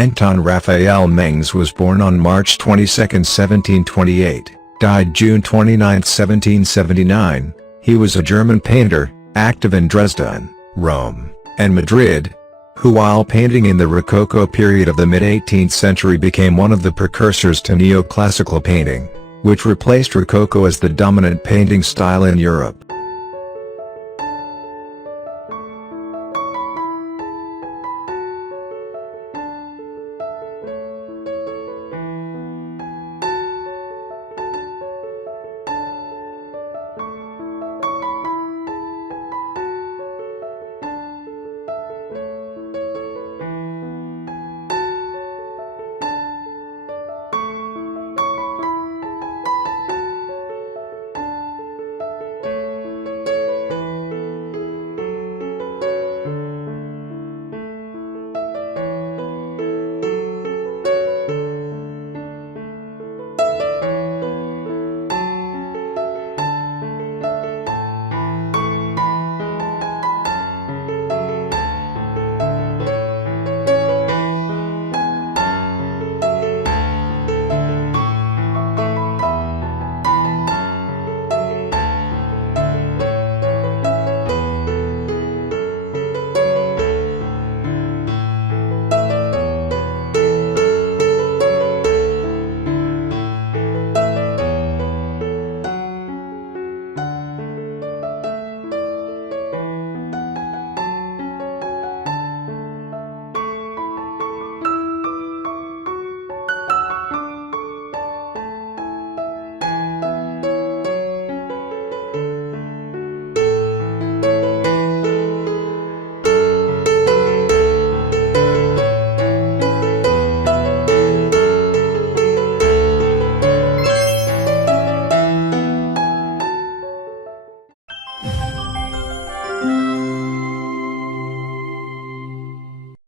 Anton Raphael Mengs was born on March 22, 1728, died June 29, 1779. He was a German painter, active in Dresden, Rome, and Madrid, who while painting in the Rococo period of the mid-18th century became one of the precursors to Neoclassical painting, which replaced Rococo as the dominant painting style in Europe.